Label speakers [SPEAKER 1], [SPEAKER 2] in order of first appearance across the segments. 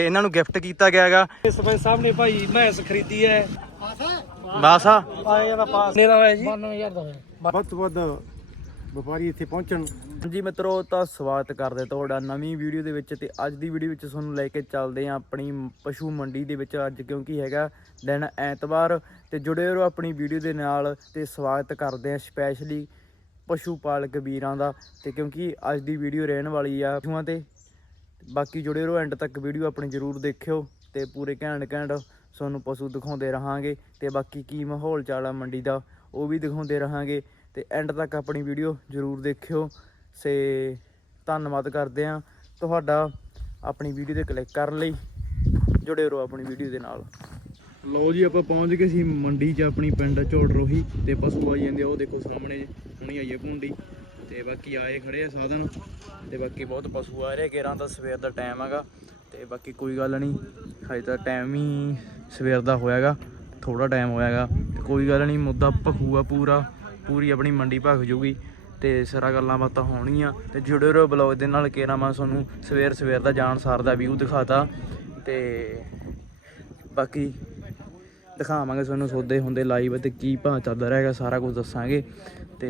[SPEAKER 1] ਇਹਨਾਂ ਨੂੰ ਗਿਫਟ ਕੀਤਾ ਗਿਆ ਹੈਗਾ।
[SPEAKER 2] ਸਰਪੰਚ ਸਾਹਿਬ ਨੇ ਭਾਈ ਮੈਸ ਖਰੀਦੀ ਹੈ
[SPEAKER 1] ਬਾਸਾ
[SPEAKER 2] ਆਏ ਦਾ ਪਾਸ ਮੇਰਾ ਹੋਇਆ ਜੀ 92000 ਦਾ ਹੋਇਆ।
[SPEAKER 3] ਵੱਧ ਤੋਂ ਵੱਧ ਵਪਾਰੀ ਇੱਥੇ ਪਹੁੰਚਣ।
[SPEAKER 1] ਜੀ ਮਿੱਤਰੋ, ਤਾਂ ਸਵਾਗਤ ਕਰਦੇ ਤੁਹਾਡਾ ਨਵੀਂ ਵੀਡੀਓ ਦੇ ਵਿੱਚ। ਤੇ ਅੱਜ ਦੀ ਵੀਡੀਓ ਵਿੱਚ ਤੁਹਾਨੂੰ ਲੈ ਕੇ ਚੱਲਦੇ ਹਾਂ ਆਪਣੀ ਪਸ਼ੂ ਮੰਡੀ ਦੇ ਵਿੱਚ ਅੱਜ, ਕਿਉਂਕਿ ਹੈਗਾ ਦਿਨ ਐਤਵਾਰ। ਤੇ ਜੁੜੇ ਰਹੋ ਆਪਣੀ ਵੀਡੀਓ ਦੇ ਨਾਲ ਤੇ ਸਵਾਗਤ ਕਰਦੇ ਹਾਂ ਸਪੈਸ਼ਲੀ ਪਸ਼ੂ ਪਾਲਕ ਵੀਰਾਂ ਦਾ। ਤੇ ਕਿਉਂਕਿ ਅੱਜ ਦੀ ਵੀਡੀਓ ਰਹਿਣ ਵਾਲੀ ਆ ਪਸ਼ੂਆਂ ਤੇ, ਬਾਕੀ ਜੁੜੇ ਰਹੋ ਐਂਡ ਤੱਕ ਵੀਡੀਓ ਆਪਣੀ ਜ਼ਰੂਰ ਦੇਖਿਓ ਤੇ ਪੂਰੇ ਘੈਂਟ ਤੁਹਾਨੂੰ ਪਸ਼ੂ ਦਿਖਾਉਂਦੇ ਰਹਾਂਗੇ। ਤੇ ਬਾਕੀ ਕੀ ਮਾਹੌਲ ਚਾਲ ਆ ਮੰਡੀ ਦਾ ਉਹ ਵੀ ਦਿਖਾਉਂਦੇ ਰਹਾਂਗੇ। ਤੇ ਐਂਡ ਤੱਕ ਆਪਣੀ ਵੀਡੀਓ ਜ਼ਰੂਰ ਦੇਖਿਓ। ਸੇ ਧੰਨਵਾਦ ਕਰਦੇ ਹਾਂ ਤੁਹਾਡਾ ਆਪਣੀ ਵੀਡੀਓ ਤੇ ਕਲਿੱਕ ਕਰਨ ਲਈ। ਜੁੜੇ ਰਹੋ ਆਪਣੀ ਵੀਡੀਓ ਦੇ ਨਾਲ। ਲਓ ਜੀ, ਆਪਾਂ ਪਹੁੰਚ ਗਏ ਸੀ ਮੰਡੀ 'ਚ ਆਪਣੀ ਪਿੰਡ ਝੋੜ ਰੋਹੀ। ਤੇ ਪਸ਼ੂ ਆਈ ਜਾਂਦੇ ਆ, ਉਹ ਦੇਖੋ ਸਾਹਮਣੇ ਹੁਣੀ ਆਈ ਹੈ ਭੁੰਡੀ। ਤੇ ਬਾਕੀ ਆਏ ਖੜੇ ਆ ਸਾਧਨ। ਤੇ ਬਾਕੀ ਬਹੁਤ ਪਸ਼ੂ ਆ ਰਹੇ। 11 ਦਾ ਸਵੇਰ ਦਾ ਟਾਈਮ ਹੈਗਾ। ਤੇ ਬਾਕੀ ਕੋਈ ਗੱਲ ਨਹੀਂ, ਹਜੇ ਤਾਂ ਟਾਈਮ ਹੀ ਸਵੇਰ ਦਾ ਹੋਇਆਗਾ, ਥੋੜਾ ਟਾਈਮ ਹੋਇਆਗਾ। ਤੇ ਕੋਈ ਗੱਲ ਨਹੀਂ, ਮੁੱਦਾ ਭਖੂਗਾ ਪੂਰੀ ਆਪਣੀ ਮੰਡੀ ਭਖ ਜੂਗੀ ਤੇ ਸਾਰਾ ਗੱਲਾਂ ਬਾਤਾਂ ਹੋਣਗੀਆਂ। ਤੇ ਜੁੜੇ ਰਹੋ ਬਲੌਗ ਦੇ ਨਾਲ। ਕੇਰਾ ਮੈਂ ਤੁਹਾਨੂੰ ਸਵੇਰ ਦਾ ਜਾਣ ਸਾਰ ਦਾ ਵਿਊ ਦਿਖਾਤਾ। ਤੇ ਬਾਕੀ ਦਿਖਾਵਾਂਗੇ ਤੁਹਾਨੂੰ ਸੌਦੇ ਹੁੰਦੇ ਲਾਈਵ ਤੇ ਕੀ ਭਾਅ ਚੱਲਦਾ ਰਹੇਗਾ, ਸਾਰਾ ਕੁਝ ਦੱਸਾਂਗੇ। ਤੇ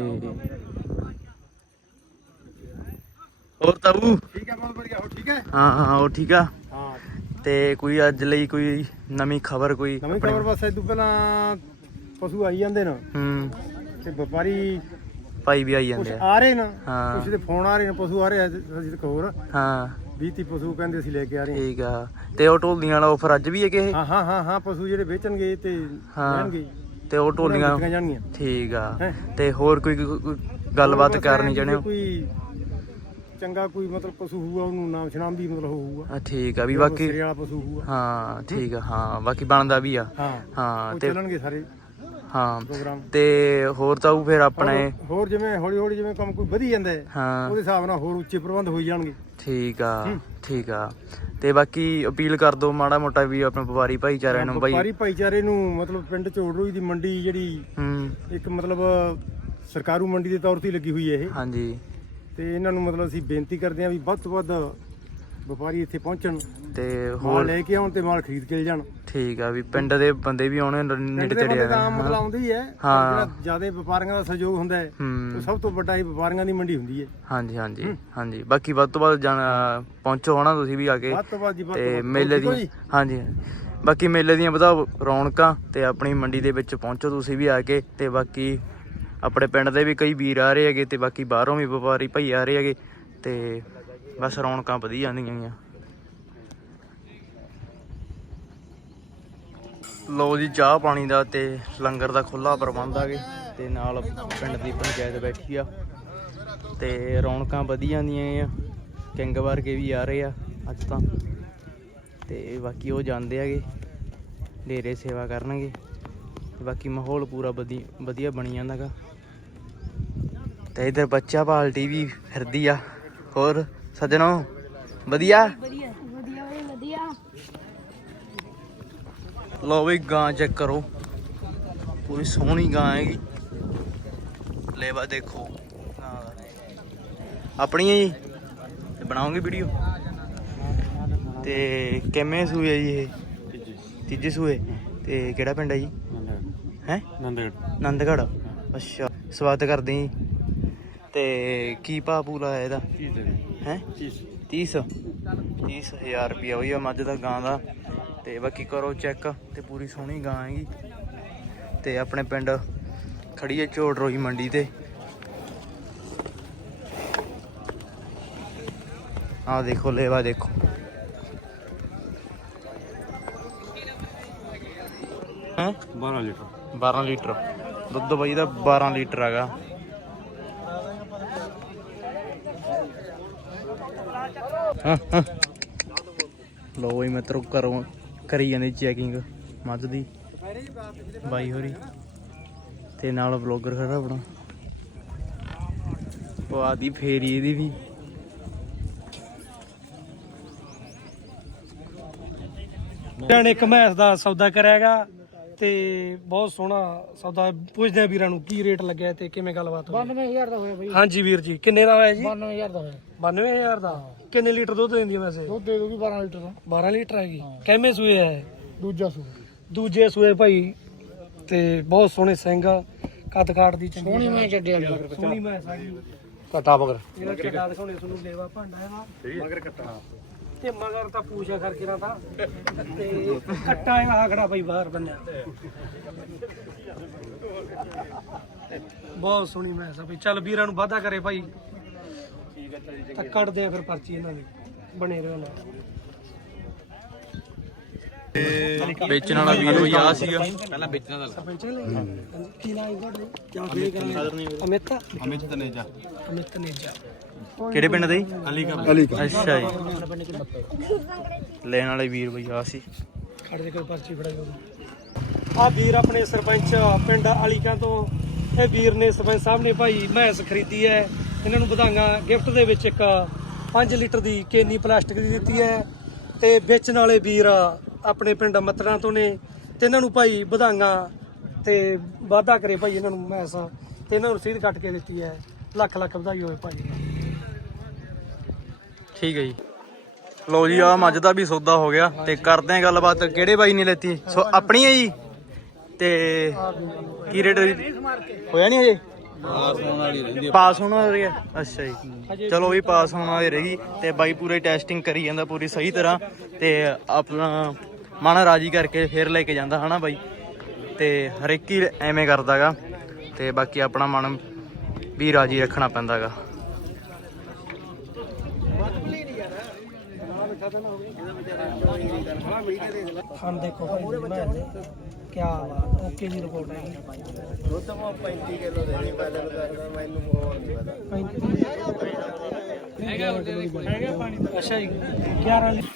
[SPEAKER 1] ਹੋਰ ਤਾਬੂ
[SPEAKER 3] ਠੀਕ ਹੈ, ਬਹੁਤ ਵਧੀਆ। ਹੋ ਠੀਕ ਹੈ?
[SPEAKER 1] ਹਾਂ ਉਹ ਠੀਕ ਆ।
[SPEAKER 3] ਹਾਂ।
[SPEAKER 1] ਤੇ ਕੋਈ ਅੱਜ ਲਈ ਕੋਈ ਨਵੀਂ ਖਬਰ? ਕੋਈ
[SPEAKER 3] ਨਵੀਂ ਖਬਰ ਬਸ ਇਹ ਤੋਂ ਪਹਿਲਾਂ ਪਸ਼ੂ ਆਈ ਜਾਂਦੇ ਨੇ ਤੇ ਵਪਾਰੀ
[SPEAKER 1] ਭਾਈ ਵੀ ਆਈ
[SPEAKER 3] ਕੁਛ
[SPEAKER 1] ਜਾਂਦੇ ਆ।
[SPEAKER 3] ਆ ਰਹੇ ਨੇ,
[SPEAKER 1] ਹਾਂ।
[SPEAKER 3] ਕੁਛ ਦੇ ਫੋਨ ਆ ਰਹੇ ਨੇ, ਪਸ਼ੂ ਆ ਰਹੇ ਅਸੀਂ ਤੱਕ ਹੋਰ
[SPEAKER 1] ਹਾਂ
[SPEAKER 3] 20-30 ਪਸ਼ੂ ਕਹਿੰਦੇ ਅਸੀਂ ਲੈ ਕੇ ਆ ਰਹੇ ਹਾਂ।
[SPEAKER 1] ਠੀਕ ਆ। ਤੇ ਉਹ ਢੋਲੀਆਂ ਵਾਲਾ ਆਫਰ ਅੱਜ ਵੀ ਹੈ ਕਿ ਇਹ?
[SPEAKER 3] ਹਾਂ ਪਸ਼ੂ ਜਿਹੜੇ ਵੇਚਣਗੇ ਤੇ ਲੈਣਗੇ
[SPEAKER 1] ਤੇ ਉਹ ਢੋਲੀਆਂ
[SPEAKER 3] ਜਾਣਗੀਆਂ।
[SPEAKER 1] ਠੀਕ ਆ। ਤੇ ਹੋਰ ਕੋਈ ਗੱਲਬਾਤ ਕਰਨੀ ਚਾਹੁੰਦੇ ਹੋ?
[SPEAKER 3] ਕੋਈ ਚੰਗਾ ਕੋਈ ਮਤਲਬ ਪਸ਼ੂ ਹੋਊਗਾ ਉਹਨੂੰ ਨਾਮ ਸ਼ਨਾਮ ਵੀ ਮਤਲਬ ਹੋਊਗਾ।
[SPEAKER 1] ਠੀਕ ਆ ਵੀ ਬਾਕੀ
[SPEAKER 3] ਸਿਰੇ ਵਾਲਾ ਪਸ਼ੂ ਹੋਊਗਾ।
[SPEAKER 1] ਹਾਂ ਠੀਕ ਆ। ਹਾਂ ਬਾਕੀ ਬਣਦਾ ਵੀ ਆ। ਹਾਂ
[SPEAKER 3] ਤੇ ਚੱਲਣਗੇ ਸਾਰੇ
[SPEAKER 1] ਹਾਂ।
[SPEAKER 3] ਪ੍ਰੋਗਰਾਮ।
[SPEAKER 1] ਤੇ ਹੋਰ ਤਾਂ ਉਹ ਫਿਰ ਆਪਣੇ
[SPEAKER 3] ਹੋਰ ਜਿਵੇਂ ਹੌਲੀ ਜਿਵੇਂ ਕੰਮ ਕੋਈ ਵਧੀ ਜਾਂਦਾ ਹੈ
[SPEAKER 1] ਹਾਂ
[SPEAKER 3] ਉਹਦੇ ਹਿਸਾਬ ਨਾਲ ਹੋਰ ਉੱਚੇ ਪ੍ਰਬੰਧ ਹੋਈ ਜਾਣਗੇ।
[SPEAKER 1] ਠੀਕ ਆ। ਤੇ ਬਾਕੀ ਅਪੀਲ ਕਰ ਦੋ ਮਾੜਾ ਮੋਟਾ ਵੀ ਆਪਣੇ ਵਪਾਰੀ ਭਾਈਚਾਰੇ ਨੂੰ ਬਾਈ।
[SPEAKER 3] ਵਪਾਰੀ ਭਾਈਚਾਰੇ ਨੂੰ ਮਤਲਬ ਪਿੰਡ ਝੋੜ ਰੋਹੀ ਦੀ ਮੰਡੀ ਜਿਹੜੀ ਇੱਕ ਮਤਲਬ ਸਰਕਾਰੂ ਮੰਡੀ ਦੇ ਤੌਰ ਤੇ ਲੱਗੀ ਹੋਈ ਹੈ ਇਹ।
[SPEAKER 1] ਹਾਂਜੀ।
[SPEAKER 3] ਤੇ ਇਹਨਾਂ ਨੂੰ ਮਤਲਬ ਅਸੀਂ ਬੇਨਤੀ ਕਰਦੇ ਹਾਂ ਵੀ ਵੱਧ ਤੋਂ ਵੱਧ ਵਪਾਰੀ ਇੱਥੇ ਪਹੁੰਚਣ
[SPEAKER 1] ਤੇ
[SPEAKER 3] ਹੋਰ
[SPEAKER 1] ਹੋਰ
[SPEAKER 3] ਲੈ ਕੇ ਆਉਣ ਤੇ ਮਾਲ ਖਰੀਦ ਕੇ ਜਾਣ।
[SPEAKER 1] ਠੀਕ ਆ ਵੀ ਪਿੰਡ ਦੇ ਬੰਦੇ ਵੀ ਆਉਣੇ ਨੇੜੇ ਤੇੜੇ ਆ।
[SPEAKER 3] ਮਤਲਬ ਆਉਂਦੇ ਹੀ ਹੈ। ਜਿਹੜਾ ਜ਼ਿਆਦਾ ਵਪਾਰੀਆਂ ਦਾ ਸਹਿਯੋਗ ਹੁੰਦਾ ਹੈ ਉਹ ਸਭ ਤੋਂ ਵੱਡਾ ਹੀ ਵਪਾਰੀਆਂ ਦੀ ਮੰਡੀ ਹੁੰਦੀ ਹੈ।
[SPEAKER 1] ਹਾਂਜੀ। ਬਾਕੀ ਵੱਧ ਤੋਂ ਵੱਧ ਪਹੁੰਚੋ ਹੋਣਾ ਤੁਸੀਂ ਵੀ ਆ ਕੇ।
[SPEAKER 3] ਵੱਧ ਤੋਂ ਵੱਧ ਜੀ,
[SPEAKER 1] ਤੇ ਮੇਲੇ ਦੀ ਹਾਂਜੀ ਬਾਕੀ ਮੇਲੇ ਦੀਆਂ ਵਧਾਓ ਰੌਣਕਾਂ ਤੇ ਆਪਣੀ ਮੰਡੀ ਦੇ ਵਿੱਚ ਪਹੁੰਚੋ ਤੁਸੀਂ ਵੀ ਆ ਕੇ। ਤੇ ਬਾਕੀ ਆਪਣੇ ਪਿੰਡ ਦੇ ਵੀ ਕਈ ਵੀਰ ਆ ਰਹੇ ਹੈਗੇ ਤੇ ਬਾਕੀ ਬਾਹਰੋਂ ਵੀ ਵਪਾਰੀ ਭਾਈ ਆ ਰਹੇ ਹੈਗੇ। ਤੇ ਬਸ ਰੌਣਕਾਂ ਵਧੀ ਜਾਂਦੀਆਂ ਗੀਆਂ। ਲਓ ਜੀ, ਚਾਹ ਪਾਣੀ ਦਾ ਤੇ ਲੰਗਰ ਦਾ ਖੁੱਲ੍ਹਾ ਪ੍ਰਬੰਧ ਆ ਗਏ ਤੇ ਨਾਲ ਪਿੰਡ ਦੀ ਪੰਚਾਇਤ ਬੈਠੀ ਆ ਤੇ ਰੌਣਕਾਂ ਵਧੀ ਜਾਂਦੀਆਂ ਆ। ਕਿੰਗ ਵਰਗੇ ਵੀ ਆ ਰਹੇ ਆ ਅੱਜ ਤਾਂ। ਤੇ ਬਾਕੀ ਉਹ ਜਾਂਦੇ ਹੈਗੇ ਡੇਰੇ ਸੇਵਾ ਕਰਨਗੇ। ਤੇ ਬਾਕੀ ਮਾਹੌਲ ਪੂਰਾ ਵਧੀਆ ਬਣੀ ਜਾਂਦਾ ਗਾ। ਤੇ ਇਧਰ ਬੱਚਾ ਪਾਲਟੀ ਵੀ ਫਿਰਦੀ ਆ। ਹੋਰ ਸੱਜਣੋ ਵਧੀਆ? ਲਓ ਵੀ ਗਾਂ ਚੈੱਕ ਕਰੋ, ਪੂਰੀ ਸੋਹਣੀ ਗਾਂ ਹੈਗੀ। ਲੇਵਾ ਦੇਖੋ ਆਪਣੀ ਹੈ ਜੀ। ਤੇ ਬਣਾਉਂਗੇ ਵੀਡੀਓ। ਤੇ ਕਿਵੇਂ ਸੂਏ ਹੈ ਜੀ ਇਹ? ਤੀਜੇ ਸੂਏ। ਤੇ ਕਿਹੜਾ ਪਿੰਡ ਹੈ ਜੀ? ਹੈ ਨੰਦਗੜ੍ਹ। ਅੱਛਾ, ਸਵਾਗਤ ਕਰਦੇ ਜੀ। ਤੇ ਕੀ ਭਾਅ ਪੂਲਾ ਹੈ ਇਹਦਾ? ਹੈ 30,000 ਰੁਪਇਆ ਹੋਈ ਆ ਮੱਝ ਦਾ, ਗਾਂ ਦਾ। ਤੇ ਬਾਕੀ ਕਰੋ ਚੈੱਕ। ਤੇ ਪੂਰੀ ਸੋਹਣੀ ਗਾਂ ਹੈਗੀ। ਤੇ ਆਪਣੇ ਪਿੰਡ ਖੜੀ ਹੈ ਝੋੜ ਰੋਹੀ ਮੰਡੀ ਤੇ। ਆਹ ਦੇਖੋ ਲੇਵਾ ਦੇਖੋ। ਹੈ 12 ਲੀਟਰ ਦੁੱਧ ਬਾਈ ਦਾ। 12 ਲੀਟਰ ਹੈਗਾ। ਲੋ ਬਈ ਮਿੱਤਰੋ, ਘਰੋਂ ਕਰੀ ਜਾਂਦੀ ਚੈਕਿੰਗ ਮੱਝ ਦੀ ਬਾਈ ਹੋਰੀ। ਤੇ ਨਾਲ ਬਲੌਗਰ ਖੜਾ ਆਪਣਾ ਪਵਾ ਦੀ ਫੇਰੀ ਇਹਦੀ ਵੀ।
[SPEAKER 2] ਇੱਕ ਮੈਸ ਦਾ ਸੌਦਾ ਕਰਿਆਗਾ ਤੇ ਬਹੁਤ ਸੋਹਣਾ ਸੌਦਾ। ਪੁੱਛਦੇ ਆ ਵੀਰਾਂ ਨੂੰ ਕੀ ਰੇਟ ਲੱਗਿਆ ਤੇ ਕਿਵੇਂ ਗੱਲਬਾਤ ਹੋਈ।
[SPEAKER 4] 92000 ਦਾ ਹੋਇਆ ਬਈ।
[SPEAKER 2] ਹਾਂਜੀ ਵੀਰ ਜੀ, ਕਿੰਨੇ ਦਾ ਹੋਇਆ ਜੀ?
[SPEAKER 4] 92000 ਦਾ ਹੋਇਆ।
[SPEAKER 2] 92000 ਦਾ। ਕਿੰਨੇ ਲੀਟਰ ਦੁੱਧ ਦਿੰਦੀ ਹੈ ਵੈਸੇ?
[SPEAKER 4] ਦੁੱਧ ਦੇ ਦੂਗੀ 12 ਲੀਟਰ ਦਾ।
[SPEAKER 2] 12 ਲੀਟਰ ਹੈਗੀ। ਕਿੰਨੇ ਸੂਏ ਹੈ?
[SPEAKER 4] ਦੂਜਾ ਸੂ।
[SPEAKER 2] ਦੂਜੇ ਸੂਏ ਭਾਈ। ਤੇ ਬਹੁਤ ਸੋਹਣੇ ਸਿੰਘ, ਕੱਦ ਕਾਠ ਦੀ ਚੰਗੀ
[SPEAKER 4] ਸੋਹਣੀ ਮੈਂ ਚੱਡੇ ਵਾਲੀ।
[SPEAKER 2] ਸੋਹਣੀ ਮੈਂ ਸਾਡੀ
[SPEAKER 4] ਘਟਾ ਮਗਰ।
[SPEAKER 2] ਇਹਦਾ ਕੱਟਾ ਦਿਖਾਉਣੇ ਤੁਹਾਨੂੰ, ਲੇਵਾ ਭਾਂਡਾ ਇਹਦਾ ਮਗਰ ਕੱਟਾ ਤੇ ਮਗਰ ਤਾਂ ਪੂਛਾ ਕਰਕੇ ਨਾ ਤਾਂ ਤੇ ਕੱਟਾ ਇਹਦਾ ਖੜਾ ਭਾਈ ਬਾਹਰ ਬੰਨਿਆ। ਬਹੁਤ ਸੋਹਣੀ ਮੈਂ ਸਾ ਭਾਈ। ਚੱਲ ਵੀਰਾਂ ਨੂੰ ਵਾਅਦਾ ਕਰੇ ਭਾਈ ਤਾਂ ਕੱਢਦੇ ਆ ਫਿਰ ਪਰਚੀ ਇਹਨਾਂ ਦੀ। ਬਣੇ ਰਹੋ ਨਾਲ।
[SPEAKER 1] ਵੇਚਣ ਵਾਲਾ ਵੀਰ ਹੋਈ ਆ ਸੀਗਾ।
[SPEAKER 2] ਸਰਪੰਚ ਨੇ ਲਈ ਕੀ ਨਾਮ ਹੈ ਤੁਹਾਡਾ? ਕਿਆ ਫੇਰ ਕਰਾਂਗੇ? ਅਮਿਤ ਨੇਜਾ। ਅਮਿਤ ਨੇਜਾ
[SPEAKER 1] ਕਿਹੜੇ ਪਿੰਡ ਦੇ? ਅੱਛਾ ਜੀ। ਲੈਣ ਵਾਲੇ ਵੀਰ ਬਈ ਆ ਸੀ।
[SPEAKER 2] ਖੜ ਦੇ ਕੋਈ ਪਰਚੀ ਫੜਾਈ ਆ ਵੀਰ ਆਪਣੇ ਸਰਪੰਚ ਪਿੰਡ ਅਲੀਕਾਂ ਤੋਂ। ਇਹ ਵੀਰ ਨੇ ਸਰਪੰਚ ਸਾਹਿਬ ਨੇ ਭਾਈ ਮੈਸ ਖਰੀਦੀ ਹੈ। ਇਹਨਾਂ ਨੂੰ ਵਧਾਈਆਂ। ਗਿਫਟ ਦੇ ਵਿੱਚ ਇੱਕ 5 ਲੀਟਰ ਦੀ ਕੇਨੀ ਪਲਾਸਟਿਕ ਦੀ ਦਿੱਤੀ ਹੈ। ਤੇ ਵੇਚਣ ਵਾਲੇ ਵੀਰ ਆਪਣੇ ਪਿੰਡ ਮੱਤਰਾਂ ਤੋਂ ਨੇ ਤੇ ਇਹਨਾਂ ਨੂੰ ਭਾਈ ਵਧਾਈਆਂ ਤੇ ਵਾਅਦਾ ਕਰੇ ਭਾਈ ਇਹਨਾਂ ਨੂੰ ਮੈਸ ਤੇ ਇਹਨਾਂ ਨੂੰ ਰਸੀਦ ਕੱਟ ਕੇ ਦਿੱਤੀ ਹੈ। ਲੱਖ ਲੱਖ ਵਧਾਈ ਹੋਵੇ ਭਾਈ।
[SPEAKER 1] ਠੀਕ ਹੈ ਜੀ। ਲੋ ਜੀ, ਆ ਮੱਝ ਦਾ ਵੀ ਸੌਦਾ ਹੋ ਗਿਆ ਤੇ ਕਰਦੇ ਆ ਗੱਲਬਾਤ। ਕਿਹੜੇ ਬਾਈ ਨੇ ਲੈਤੀ? ਆਪਣੀ ਹੈ ਜੀ। ਤੇ ਕੀ ਰੇਟ ਹੋਇਆ ਨਹੀਂ ਹਜੇ? ਪਾਸ ਹੋਣ ਵਾਲੀ ਹੈ। ਅੱਛਾ ਜੀ, ਚਲੋ ਵੀ ਪਾਸ ਹੋਣ ਵਾਲੀ ਰਹੀ। ਤੇ ਬਾਈ ਪੂਰੀ ਟੈਸਟਿੰਗ ਕਰੀ ਜਾਂਦਾ ਪੂਰੀ ਸਹੀ ਤਰ੍ਹਾਂ ਤੇ ਆਪਣਾ ਮਨ ਰਾਜੀ ਕਰਕੇ ਫਿਰ ਲੈ ਕੇ ਜਾਂਦਾ ਹਨਾ ਬਾਈ। ਤੇ ਹਰ ਇੱਕ ਹੀ ਐਵੇਂ ਕਰਦਾਗਾ ਤੇ ਬਾਕੀ ਆਪਣਾ ਮਨ ਵੀ ਰਾਜੀ ਰੱਖਣਾ ਪੈਂਦਾਗਾ।
[SPEAKER 2] ਹਾਂ ਦੇਖੋ ਭਾਈ ਮੈਂ ਕਿਆ ਬਾਤ। ਓਕੇ ਜੀ ਰਿਪੋਰਟ ਹੈ।
[SPEAKER 3] ਦੁੱਧ 35 ਕਿਲੋ ਦੇਣੀ ਪੈਦਲ ਕਰਦਾ ਮੈਨੂੰ ਹੋਰ ਨਹੀਂ ਪਤਾ।
[SPEAKER 2] ਅੱਛਾ ਜੀ 11 ਲੀਟਰ।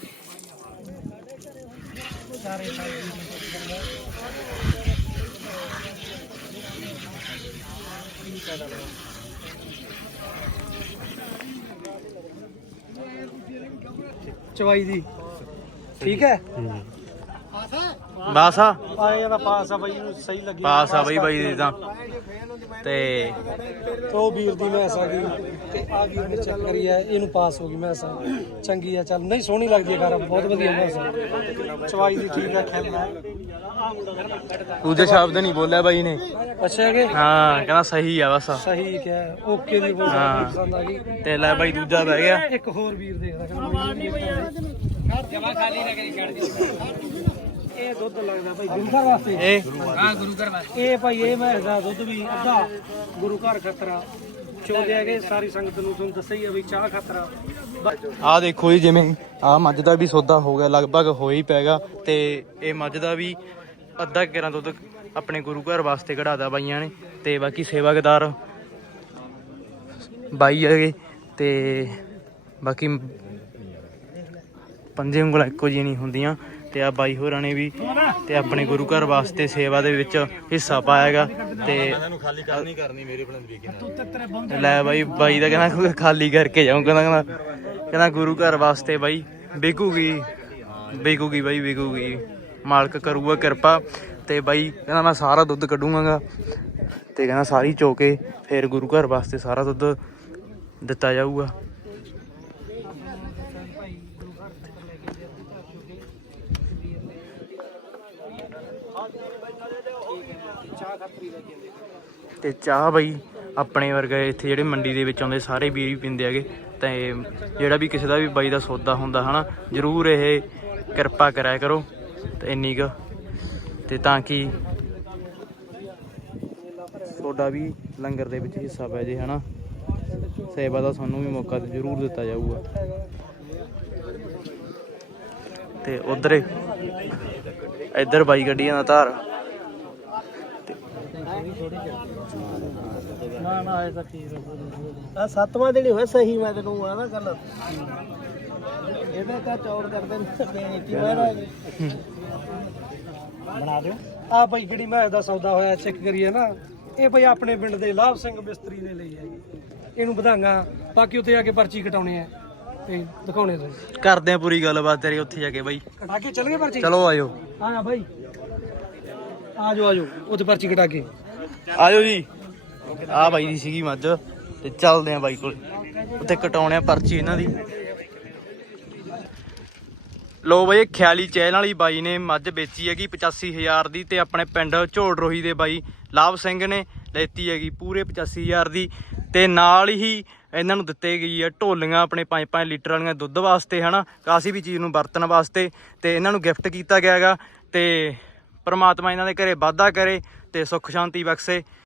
[SPEAKER 2] ਚਵਾਈ ਦੀ ਠੀਕ ਹੈ।
[SPEAKER 1] ਬਸ ਆ
[SPEAKER 2] ਆਏ ਦਾ ਪਾਸ ਆ ਬਾਈ ਨੂੰ ਸਹੀ ਲੱਗੀ।
[SPEAKER 1] ਪਾਸ ਆ ਬਈ ਬਾਈ ਦੀ ਤਾਂ। ਤੇ
[SPEAKER 2] ਉਹ ਵੀਰ ਦੀ ਮੈਸ ਆ ਗਈ ਤੇ ਆ ਵੀਰ ਨੇ ਚੈੱਕ ਕਰੀ ਹੈ। ਇਹਨੂੰ ਪਾਸ ਹੋ ਗਈ ਮੈਸ ਚੰਗੀ ਆ। ਚੱਲ ਨਹੀਂ ਸੋਹਣੀ ਲੱਗਦੀ ਹੈ ਘਰ ਬਹੁਤ ਵਧੀਆ ਮੈਸ। ਚਵਾਈ ਦੀ ਠੀਕ ਹੈ। ਖੈਰ
[SPEAKER 1] ਦੂਜੇ ਸ਼ਬਦ ਨਹੀਂ ਬੋਲਿਆ ਬਾਈ ਨੇ।
[SPEAKER 2] ਅੱਛਾ ਕਿ
[SPEAKER 1] ਹਾਂ ਕਹਿੰਦਾ ਸਹੀ ਆ ਬਸ।
[SPEAKER 2] ਸਹੀ ਕਿਹਾ। ਓਕੇ ਦੀ ਬਹੁਤ
[SPEAKER 1] ਹਾਂ।
[SPEAKER 2] ਪਸੰਦ ਆ ਗਈ।
[SPEAKER 1] ਤੇ ਲੈ ਬਾਈ ਦੂਜਾ ਬਹਿ ਗਿਆ।
[SPEAKER 2] ਇੱਕ ਹੋਰ ਵੀਰ ਦੇਖਦਾ ਜਮਾ ਖਾਲੀ ਨਾ ਕਰੀ ਛੱਡ ਦੇ। ਇਹ ਦੁੱਧ ਲੱਗਦਾ ਭਾਈ ਗੁਰੂ ਘਰ ਵਾਸਤੇ।
[SPEAKER 1] ਇਹ
[SPEAKER 4] ਹਾਂ ਗੁਰੂ ਘਰ ਵਾਸਤੇ।
[SPEAKER 2] ਇਹ ਭਾਈ ਇਹ ਮੈਂ ਦਾ ਦੁੱਧ ਵੀ ਅੱਧਾ ਗੁਰੂ ਘਰ ਖਤਰਾ ਚੋਦੇ ਹੈਗੇ। ਸਾਰੀ ਸੰਗਤ ਨੂੰ ਤੁਹਾਨੂੰ ਦੱਸਿਆ ਹੀ ਆ ਵੀ ਚਾਹ ਖਤਰਾ।
[SPEAKER 1] ਆਹ ਦੇਖੋ ਜੀ, ਜਿਵੇਂ ਆਹ ਮੱਝ ਦਾ ਵੀ ਸੌਦਾ ਹੋ ਗਿਆ, ਲਗਭਗ ਹੋ ਹੀ ਪੈਗਾ। ਤੇ ਇਹ ਮੱਝ ਦਾ ਵੀ ਅੱਧਾ ਕਿਰਾਂ ਦੁੱਧ ਆਪਣੇ ਗੁਰੂ ਘਰ ਵਾਸਤੇ ਕਢਾਦਾ ਬਾਈਆਂ ਨੇ। ਤੇ ਬਾਕੀ ਸੇਵਾਦਾਰ ਬਾਈ ਹੈਗੇ ਤੇ ਬਾਕੀ ਪੰਜੇ ਉਂਗਲਾਂ ਇੱਕੋ ਜਿਹੀਆਂ ਨਹੀਂ ਹੁੰਦੀਆਂ। ਤੇ ਆ ਬਾਈ ਹੋਰਾਂ ਨੇ ਵੀ ਤੇ ਆਪਣੇ ਗੁਰੂ ਘਰ ਵਾਸਤੇ ਸੇਵਾ ਦੇ ਵਿੱਚ ਹਿੱਸਾ ਪਾਇਆਗਾ। ਤੇ ਲੈ ਬਾਈ ਦਾ ਕਹਿੰਦਾ ਖਾਲੀ ਕਰਕੇ ਜਾਊਂ। ਕਹਿੰਦਾ ਗੁਰੂ ਘਰ ਵਾਸਤੇ ਬਾਈ ਵਿਕੂਗੀ ਬਾਈ ਵਿਕੂਗੀ। ਮਾਲਕ ਕਰੂਗਾ ਕਿਰਪਾ। ਤੇ ਬਾਈ ਕਹਿੰਦਾ ਮੈਂ ਸਾਰਾ ਦੁੱਧ ਕੱਢੂੰਗਾ ਤੇ ਕਹਿੰਦਾ ਸਾਰੀ ਚੋ ਕੇ ਫਿਰ ਗੁਰੂ ਘਰ ਵਾਸਤੇ ਸਾਰਾ ਦੁੱਧ ਦਿੱਤਾ ਜਾਊਗਾ। ਤੇ ਚਾਹ ਬਾਈ ਆਪਣੇ ਵਰਗੇ ਇੱਥੇ ਜਿਹੜੇ ਮੰਡੀ ਦੇ ਵਿੱਚ ਆਉਂਦੇ ਸਾਰੇ ਵੀਰ ਵੀ ਪੀਂਦੇ ਹੈਗੇ। ਤੇ ਜਿਹੜਾ ਵੀ ਕਿਸੇ ਦਾ ਵੀ ਬਾਈ ਦਾ ਸੌਦਾ ਹੁੰਦਾ ਹਨਾ, ਜ਼ਰੂਰ ਇਹ ਕਿਰਪਾ ਕਰਿਆ ਕਰੋ ਤੇ ਇੰਨੀ ਕੁ ਤੇ ਤਾਂ ਕਿ ਤੁਹਾਡਾ ਵੀ ਲੰਗਰ ਦੇ ਵਿੱਚ ਹਿੱਸਾ ਪੈ ਜੇ ਹਨਾ। ਸੇਵਾ ਦਾ ਸਾਨੂੰ ਵੀ ਮੌਕਾ ਜ਼ਰੂਰ ਦਿੱਤਾ ਜਾਊਗਾ। ਤੇ ਉਧਰ ਇੱਧਰ ਬਾਈ ਗੱਡੀਆਂ ਦਾ ਧਾਰ।
[SPEAKER 2] ਨਾ ਨਾ ਇਹ ਤਾਂ ਠੀਕ ਆ। 7ਵਾਂ ਦਿਨ ਹੋਇਆ ਸਹੀ। ਮੈਂ ਤੈਨੂੰ ਆ ਨਾ ਗੱਲ ਇਹਦਾ ਕਾ ਚੌੜ ਕਰਦੇ ਨੇ ਬੇਇੱਜ਼ਤੀ ਬਣਾ ਦਿਓ। ਆ ਭਾਈ ਜਿਹੜੀ ਮੈਂ ਦਾ ਸੌਦਾ ਹੋਇਆ ਚੈੱਕ ਕਰੀਏ ਨਾ। ਇਹ ਭਾਈ ਆਪਣੇ ਪਿੰਡ ਦੇ ਲਾਭ ਸਿੰਘ ਮਿਸਤਰੀ ਨੇ ਲਈ ਹੈ। ਇਹਨੂੰ ਵਧਾਈਆਂ। ਬਾਕੀ ਉੱਥੇ ਜਾ ਕੇ ਪਰਚੀ ਕਟਾਉਣੇ ਆ ਤੇ ਦਿਖਾਉਣੇ ਤੁਸੀਂ।
[SPEAKER 1] ਕਰਦੇ ਆ ਪੂਰੀ ਗੱਲਬਾਤ ਤੇਰੀ ਉੱਥੇ ਜਾ ਕੇ ਬਾਈ।
[SPEAKER 2] ਕਟਾ ਕੇ ਚੱਲ ਗਏ ਪਰਚੀ।
[SPEAKER 1] ਚਲੋ ਆਇਓ।
[SPEAKER 2] ਹਾਂ ਭਾਈ ਆਜੋ ਉੱਥੇ ਪਰਚੀ ਕਟਾ ਕੇ
[SPEAKER 1] ਆਜੋ ਜੀ। ਆ ਬਾਈ ਦੀ ਸੀਗੀ ਮੱਝ ਤੇ ਚੱਲਦੇ ਆ ਬਾਈ ਕੋਲ, ਉੱਥੇ ਕਟਾਉਣੇ ਆ ਪਰਚੀ ਇਹਨਾਂ ਦੀ। ਲੋ ਬਾਈ, ਖਿਆਲੀ ਚਹਿਲ ਵਾਲੀ ਬਾਈ ਨੇ ਮੱਝ ਵੇਚੀ ਹੈਗੀ 85,000 ਦੀ ਤੇ ਆਪਣੇ ਪਿੰਡ ਝੋੜ ਰੋਹੀ ਦੇ ਬਾਈ ਲਾਭ ਸਿੰਘ ਨੇ ਲੈਤੀ ਹੈਗੀ ਪੂਰੇ 85,000 ਦੀ। ਤੇ ਨਾਲ ਹੀ ਇਹਨਾਂ ਨੂੰ ਦਿੱਤੇ ਗਈ ਹੈ ਢੋਲੀਆਂ ਆਪਣੇ 5-5 ਲੀਟਰ ਵਾਲੀਆਂ ਦੁੱਧ ਵਾਸਤੇ, ਹਨਾ, ਕਾਸੀ ਵੀ ਚੀਜ਼ ਨੂੰ ਵਰਤਣ ਵਾਸਤੇ। ਤੇ ਇਹਨਾਂ ਨੂੰ ਗਿਫਟ ਕੀਤਾ ਗਿਆ ਹੈਗਾ। ਤੇ ਪ੍ਰਮਾਤਮਾ ਇਹਨਾਂ ਦੇ ਘਰੇ ਵਾਧਾ ਕਰੇ ਤੇ ਸੁੱਖ ਸ਼ਾਂਤੀ ਬਖਸ਼ੇ।